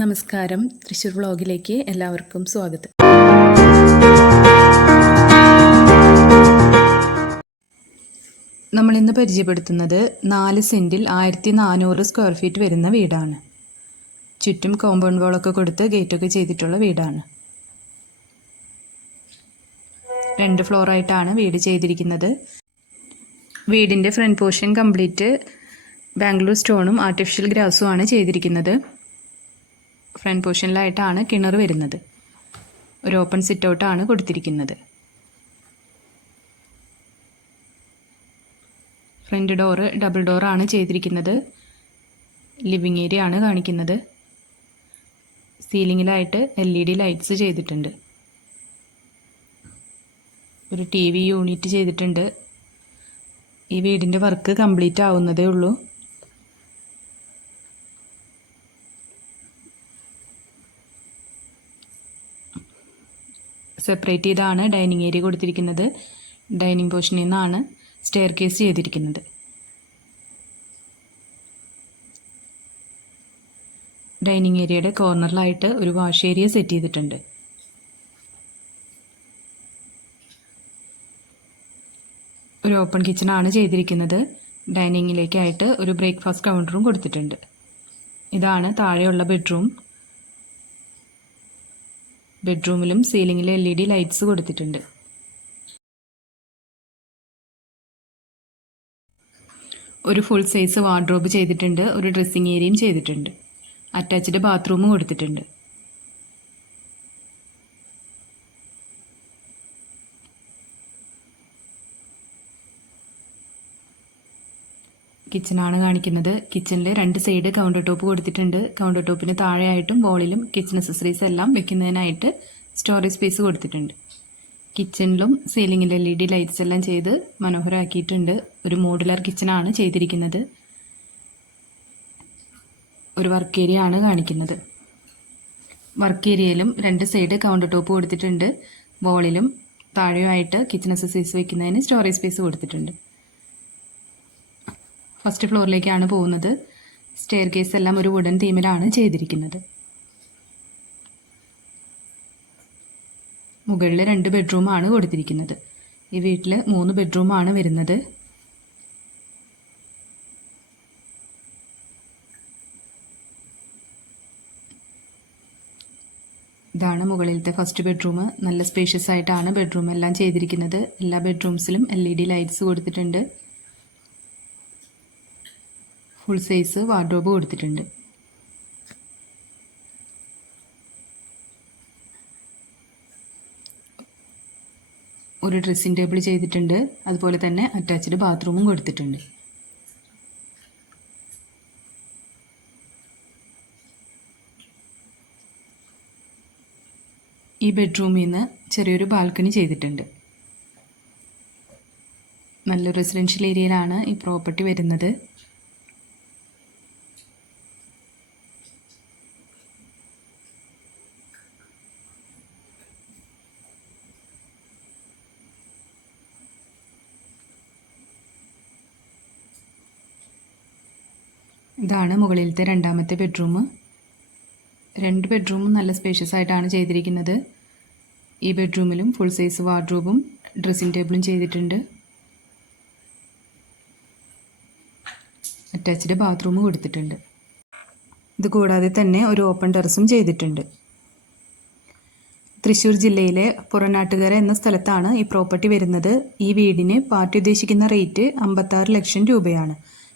നമസ്കാരം. തൃശ്ശൂർ വ്ളോഗിലേക്ക് എല്ലാവർക്കും സ്വാഗതം. നമ്മളിന്ന് പരിചയപ്പെടുത്തുന്നത് നാല് സെന്റിൽ ആയിരത്തി നാനൂറ് സ്ക്വയർ ഫീറ്റ് വരുന്ന വീടാണ്. ചുറ്റും കോമ്പൗണ്ട് വാളൊക്കെ കൊടുത്ത് ഗേറ്റൊക്കെ ചെയ്തിട്ടുള്ള വീടാണ്. രണ്ട് ഫ്ലോറായിട്ടാണ് വീട് ചെയ്തിരിക്കുന്നത്. വീടിന്റെ ഫ്രണ്ട് പോർഷൻ കംപ്ലീറ്റ് ബാംഗ്ലൂർ സ്റ്റോണും ആർട്ടിഫിഷ്യൽ ഗ്രാസും ആണ് ചെയ്തിരിക്കുന്നത്. ഫ്രണ്ട് പോർഷനിലായിട്ടാണ് കിണർ വരുന്നത്. ഒരു ഓപ്പൺ സിറ്റ് ഔട്ടാണ് കൊടുത്തിരിക്കുന്നത്. ഫ്രണ്ട് ഡോറ് ഡബിൾ ഡോറാണ് ചെയ്തിരിക്കുന്നത്. ലിവിങ് ഏരിയ ആണ് കാണിക്കുന്നത്. സീലിങ്ങിലായിട്ട് എൽ ഇ ഡി ലൈറ്റ്സ് ചെയ്തിട്ടുണ്ട്. ഒരു ടി വി യൂണിറ്റ് ചെയ്തിട്ടുണ്ട്. ഈ വീടിന്റെ വർക്ക് കംപ്ലീറ്റ് ആവുന്നതേ ഉള്ളൂ. സെപ്പറേറ്റ് ചെയ്താണ് ഡൈനിങ് ഏരിയ കൊടുത്തിരിക്കുന്നത്. ഡൈനിങ് പോർഷനിൽ നിന്നാണ് സ്റ്റെയർ കേസ് ചെയ്തിരിക്കുന്നത്. ഡൈനിങ് ഏരിയയുടെ കോർണറിലായിട്ട് ഒരു വാഷ് ഏരിയ സെറ്റ് ചെയ്തിട്ടുണ്ട്. ഒരു ഓപ്പൺ കിച്ചണാണ് ചെയ്തിരിക്കുന്നത്. ഡൈനിങ്ങിലേക്കായിട്ട് ഒരു ബ്രേക്ക്ഫാസ്റ്റ് കൗണ്ടറും കൊടുത്തിട്ടുണ്ട്. ഇതാണ് താഴെയുള്ള ബെഡ്റൂം. ബെഡ്റൂമിലും സീലിംഗിൽ എൽ ഇ ഡി ലൈറ്റ്സ് കൊടുത്തിട്ടുണ്ട്. ഒരു ഫുൾ സൈസ് വാർഡ്രോബ് ചെയ്തിട്ടുണ്ട് ഒരു ഡ്രസ്സിംഗ് ഏരിയയും ചെയ്തിട്ടുണ്ട്. അറ്റാച്ച്ഡ് ബാത്റൂമും കൊടുത്തിട്ടുണ്ട്. കിച്ചണാണ് കാണിക്കുന്നത്. കിച്ചണിൽ രണ്ട് സൈഡ് കൗണ്ടർ ടോപ്പ് കൊടുത്തിട്ടുണ്ട്. കൗണ്ടർ ടോപ്പിന് താഴെയായിട്ടും ബോളിലും കിച്ചൺ അക്സസറീസ് എല്ലാം വെക്കുന്നതിനായിട്ട് സ്റ്റോറേജ് സ്പേസ് കൊടുത്തിട്ടുണ്ട്. കിച്ചണിലും സീലിംഗിൽ എൽ ഇ ഡി ലൈറ്റ്സ് എല്ലാം ചെയ്ത് മനോഹരമാക്കിയിട്ടുണ്ട് ഒരു മോഡുലർ കിച്ചണാണ് ചെയ്തിരിക്കുന്നത്. ഒരു വർക്ക് ഏരിയ ആണ് കാണിക്കുന്നത്. വർക്ക് ഏരിയയിലും രണ്ട് സൈഡ് കൗണ്ടർ ടോപ്പ് കൊടുത്തിട്ടുണ്ട്. ബോളിലും താഴെയായിട്ട് കിച്ചൺ അക്സസറീസ് വെക്കുന്നതിന് സ്റ്റോറേജ് സ്പേസ് കൊടുത്തിട്ടുണ്ട്. ഫസ്റ്റ് ഫ്ലോറിലേക്കാണ് പോകുന്നത്. സ്റ്റെയർ കേസ് എല്ലാം ഒരു വുഡൻ തീമിലാണ് ചെയ്തിരിക്കുന്നത്. മുകളിൽ രണ്ട് ബെഡ്റൂമാണ് കൊടുത്തിരിക്കുന്നത്. ഈ വീട്ടിൽ മൂന്ന് ബെഡ്റൂമാണ് വരുന്നത്. ഇതാണ് മുകളിലത്തെ ഫസ്റ്റ് ബെഡ്റൂം നല്ല സ്പേഷ്യസ് ആയിട്ടാണ് ബെഡ്റൂം എല്ലാം ചെയ്തിരിക്കുന്നത്. എല്ലാ ബെഡ്റൂംസിലും എൽ ഇ ഡി ലൈറ്റ്സ് കൊടുത്തിട്ടുണ്ട്. ഫുൾ സൈസ് വാർഡ്രോബ് കൊടുത്തിട്ടുണ്ട്. ഒരു ഡ്രസ്സിംഗ് ടേബിൾ ചെയ്തിട്ടുണ്ട്. അതുപോലെ തന്നെ അറ്റാച്ച്ഡ് ബാത്റൂമും കൊടുത്തിട്ടുണ്ട്. ഈ ബെഡ്റൂമിൽ നിന്ന് ചെറിയൊരു ബാൽക്കണി ചെയ്തിട്ടുണ്ട്. നല്ല റെസിഡൻഷ്യൽ ഏരിയയിലാണ് ഈ പ്രോപ്പർട്ടി വരുന്നത്. ഇതാണ് മുകളിലത്തെ രണ്ടാമത്തെ ബെഡ്റൂം രണ്ട് ബെഡ്റൂമും നല്ല സ്പേഷ്യസ് ആയിട്ടാണ് ചെയ്തിരിക്കുന്നത്. ഈ ബെഡ്റൂമിലും ഫുൾ സൈസ് വാർഡ്രോബും ഡ്രസ്സിംഗ് ടേബിളും ചെയ്തിട്ടുണ്ട്. അറ്റാച്ച്ഡ് ബാത്റൂം കൊടുത്തിട്ടുണ്ട്. ഇത് കൂടാതെ തന്നെ ഒരു ഓപ്പൺ ടെറസും ചെയ്തിട്ടുണ്ട്. തൃശ്ശൂർ ജില്ലയിലെ പുറനാട്ടുകര എന്ന സ്ഥലത്താണ് ഈ പ്രോപ്പർട്ടി വരുന്നത്. ഈ വീടിന് പാർട്ടി ഉദ്ദേശിക്കുന്ന റേറ്റ് അമ്പത്താറ് ലക്ഷം രൂപയാണ്.